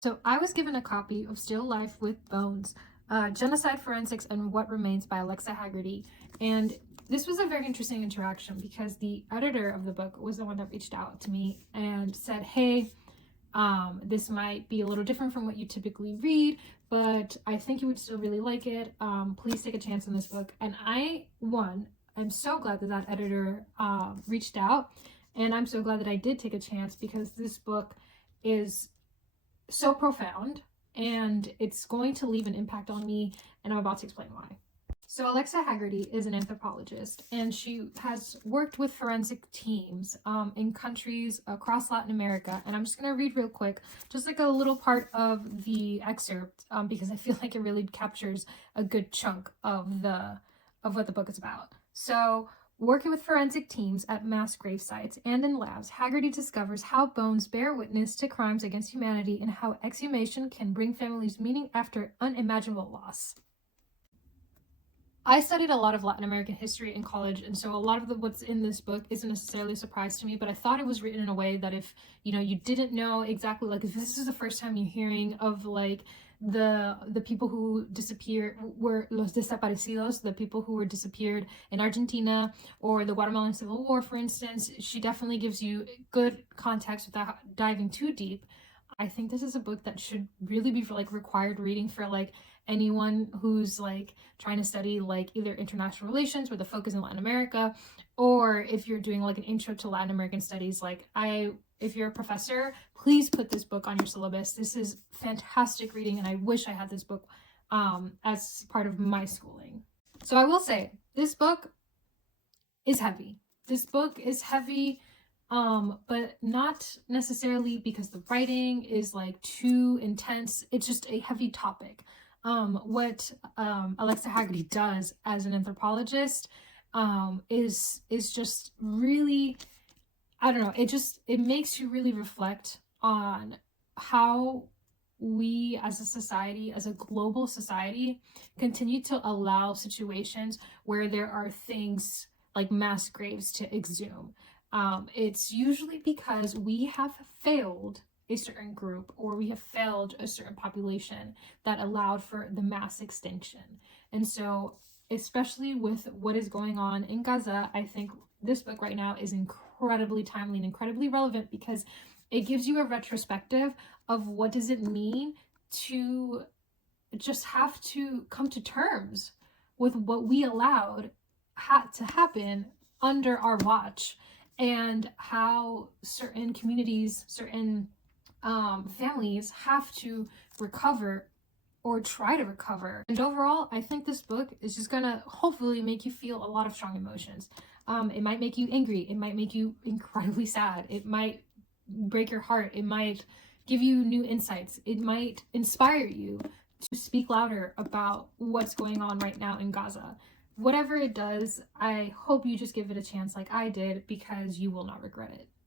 So I was given a copy of Still Life with Bones, Genocide Forensics and What Remains by Alexa Haggerty. And this was a very interesting interaction because the editor of the book was the one that reached out to me and said, hey, this might be a little different from what you typically read, but I think you would still really like it. Please take a chance on this book. And I'm so glad that that editor reached out. And I'm so glad that I did take a chance because this book is so profound and it's going to leave an impact on me, and I'm about to explain why. So Alexa Haggerty is an anthropologist, and she has worked with forensic teams in countries across Latin America. And I'm just going to read real quick, just like a little part of the excerpt, because I feel like it really captures a good chunk of what the book is about. So, working with forensic teams at mass grave sites and in labs, Haggerty discovers how bones bear witness to crimes against humanity and how exhumation can bring families meaning after unimaginable loss. I studied a lot of Latin American history in college, and so a lot of what's in this book isn't necessarily a surprise to me, but I thought it was written in a way that if, you didn't know exactly, like if this is the first time you're hearing of like the people who disappeared were los desaparecidos, the people who were disappeared in Argentina or the Guatemalan Civil War, for instance, she definitely gives you good context without diving too deep. I think this is a book that should really be for like required reading for like anyone who's like trying to study like either international relations where the focus in Latin America, or if you're doing like an intro to Latin American studies. If you're a professor, please put this book on your syllabus. This is fantastic reading, and I wish I had this book as part of my schooling. So I will say this book is heavy. This book is heavy, but not necessarily because the writing is like too intense. It's just a heavy topic. What Alexa Haggerty does as an anthropologist is just really, I don't know, it makes you really reflect on how we as a society, as a global society, continue to allow situations where there are things like mass graves to exhume. It's usually because we have failed a certain group or we have failed a certain population that allowed for the mass extinction. And so, especially with what is going on in Gaza, I think this book right now is incredibly timely and incredibly relevant because it gives you a retrospective of what does it mean to just have to come to terms with what we allowed to happen under our watch, and how certain communities, certain families have to recover or try to recover. And overall, I think this book is just gonna hopefully make you feel a lot of strong emotions. It might make you angry, it might make you incredibly sad, it might break your heart, it might give you new insights, it might inspire you to speak louder about what's going on right now in Gaza. Whatever it does, I hope you just give it a chance like I did, because you will not regret it.